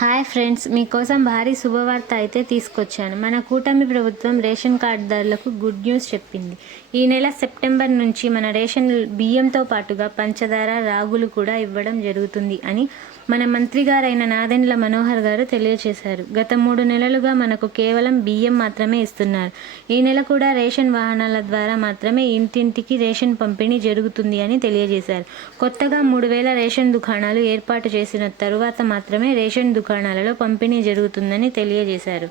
Hi friends, మీకోసం భారీ శుభవార్త అయితే తీసుకొచ్చాను. మన కూటమి ప్రభుత్వం రేషన్ కార్డుదారులకు గుడ్ న్యూస్ చెప్పింది. ఈ నెల సెప్టెంబర్ నుంచి మన రేషన్ బియ్యంతో పాటుగా పంచదార, రాగులు కూడా ఇవ్వడం జరుగుతుంది అని మన మంత్రి గారైన నాదెండ్ల మనోహర్ గారు తెలియజేశారు. గత 3 నెలలుగా మనకు కేవలం బియ్యం మాత్రమే ఇస్తున్నారు. ఈ నెల కూడా రేషన్ వాహనాల ద్వారా మాత్రమే ఇంటింటికి రేషన్ పంపిణీ జరుగుతుంది అని తెలియజేశారు. కొత్తగా 3000 రేషన్ దుకాణాలు ఏర్పాటు చేసిన తరువాత మాత్రమే రేషన్ దుకాణాలలో పంపిణీ జరుగుతుందని తెలియజేశారు.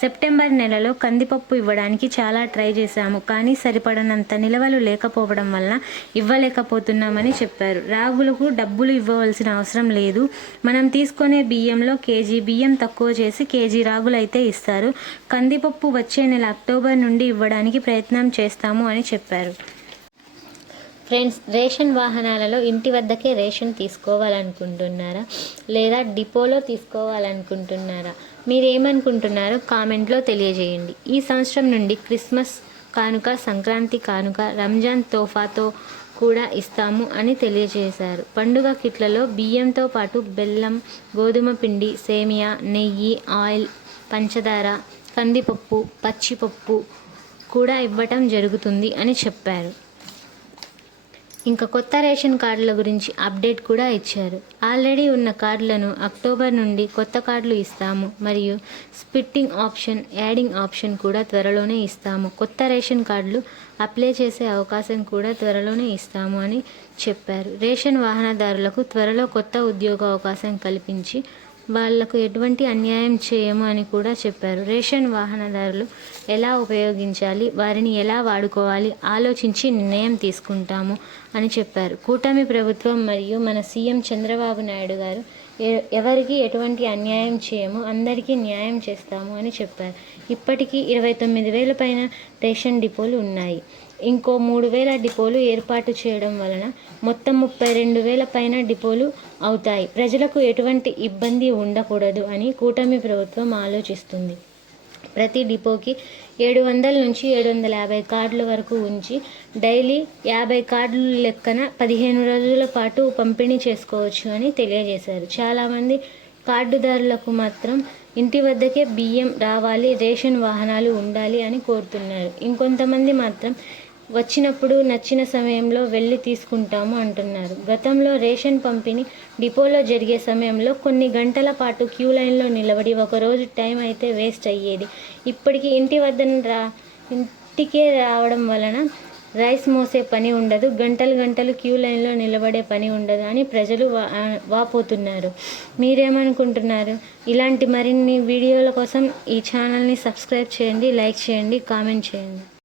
సెప్టెంబర్ నెలలో కందిపప్పు ఇవ్వడానికి చాలా ట్రై చేశాము, కానీ సరిపడనంత నిల్వలు లేకపోవడం వలన ఇవ్వలేకపోతున్నామని చెప్పారు. రాగులకు డబ్బులు ఇవ్వవలసిన అవసరం లేదు. మనం తీసుకునే బియ్యంలో కేజీ బియ్యం తక్కువ చేసి కేజీ రాగులు అయితే ఇస్తారు. కందిపప్పు వచ్చే నెల అక్టోబర్ నుండి ఇవ్వడానికి ప్రయత్నం చేస్తాము అని చెప్పారు. ఫ్రెండ్స్, రేషన్ వాహనాలలో ఇంటి వద్దకే రేషన్ తీసుకోవాలనుకుంటున్నారా, లేదా డిపోలో తీసుకోవాలనుకుంటున్నారా? మీరేమనుకుంటున్నారో కామెంట్లో తెలియజేయండి. ఈ సంవత్సరం నుండి క్రిస్మస్ కానుక, సంక్రాంతి కానుక, రంజాన్ తోఫాతో కూడా ఇస్తాము అని తెలియజేశారు. పండుగ కిట్లలో బియ్యంతో పాటు బెల్లం, గోధుమ పిండి, సేమియా, నెయ్యి, ఆయిల్, పంచదార, కందిపప్పు, పచ్చిపప్పు కూడా ఇవ్వటం జరుగుతుంది అని చెప్పారు. ఇంకా కొత్త రేషన్ కార్డుల గురించి అప్డేట్ కూడా ఇచ్చారు. ఆల్రెడీ ఉన్న కార్డులను అక్టోబర్ నుండి కొత్త కార్డులు ఇస్తాము, మరియు స్ప్లిట్టింగ్ ఆప్షన్, యాడింగ్ ఆప్షన్ కూడా త్వరలోనే ఇస్తాము. కొత్త రేషన్ కార్డులు అప్లై చేసే అవకాశం కూడా త్వరలోనే ఇస్తాము అని చెప్పారు. రేషన్ వాహనదారులకు త్వరలో కొత్త ఉద్యోగ అవకాశం కల్పించి వాళ్లకు ఎటువంటి అన్యాయం చేయము అని కూడా చెప్పారు. రేషన్ వాహనదారులు ఎలా ఉపయోగించాలి, వారిని ఎలా వాడుకోవాలి ఆలోచించి నిర్ణయం తీసుకుంటాము అని చెప్పారు. కూటమి ప్రభుత్వం మరియు మన సీఎం చంద్రబాబు నాయుడు గారు ఎవరికి ఎటువంటి అన్యాయం చేయము, అందరికీ న్యాయం చేస్తాము అని చెప్పారు. ఇప్పటికీ 29,000 పైన రేషన్ డిపోలు ఉన్నాయి. ఇంకో 3,000 డిపోలు ఏర్పాటు చేయడం వలన మొత్తం 32,000 పైన డిపోలు అవుతాయి. ప్రజలకు ఎటువంటి ఇబ్బంది ఉండకూడదు అని కూటమి ప్రభుత్వం ఆలోచిస్తుంది. ప్రతి డిపోకి 700 నుంచి 750 కార్డుల వరకు ఉంచి డైలీ 50 కార్డుల లెక్కన 15 రోజుల పాటు పంపిణీ చేసుకోవచ్చు అని తెలియజేశారు. చాలామంది కార్డుదారులకు మాత్రం ఇంటి వద్దకే బియ్యం రావాలి, రేషన్ వాహనాలు ఉండాలి అని కోరుతున్నారు. ఇంకొంతమంది మాత్రం వచ్చినప్పుడు నచ్చిన సమయంలో వెళ్ళి తీసుకుంటాము అంటున్నారు. గతంలో రేషన్ పంపిణీ డిపోలో జరిగే సమయంలో కొన్ని గంటల పాటు క్యూ లైన్లో నిలబడి ఒకరోజు టైం అయితే వేస్ట్ అయ్యేది. ఇప్పటికీ ఇంటికే రావడం వలన రైస్ మోసే పని ఉండదు, గంటలు క్యూ లైన్లో నిలబడే పని ఉండదు అని ప్రజలు వాపోతున్నారు. మీరేమనుకుంటున్నారు? ఇలాంటి మరిన్ని వీడియోల కోసం ఈ ఛానల్ని సబ్స్క్రైబ్ చేయండి, లైక్ చేయండి, కామెంట్ చేయండి.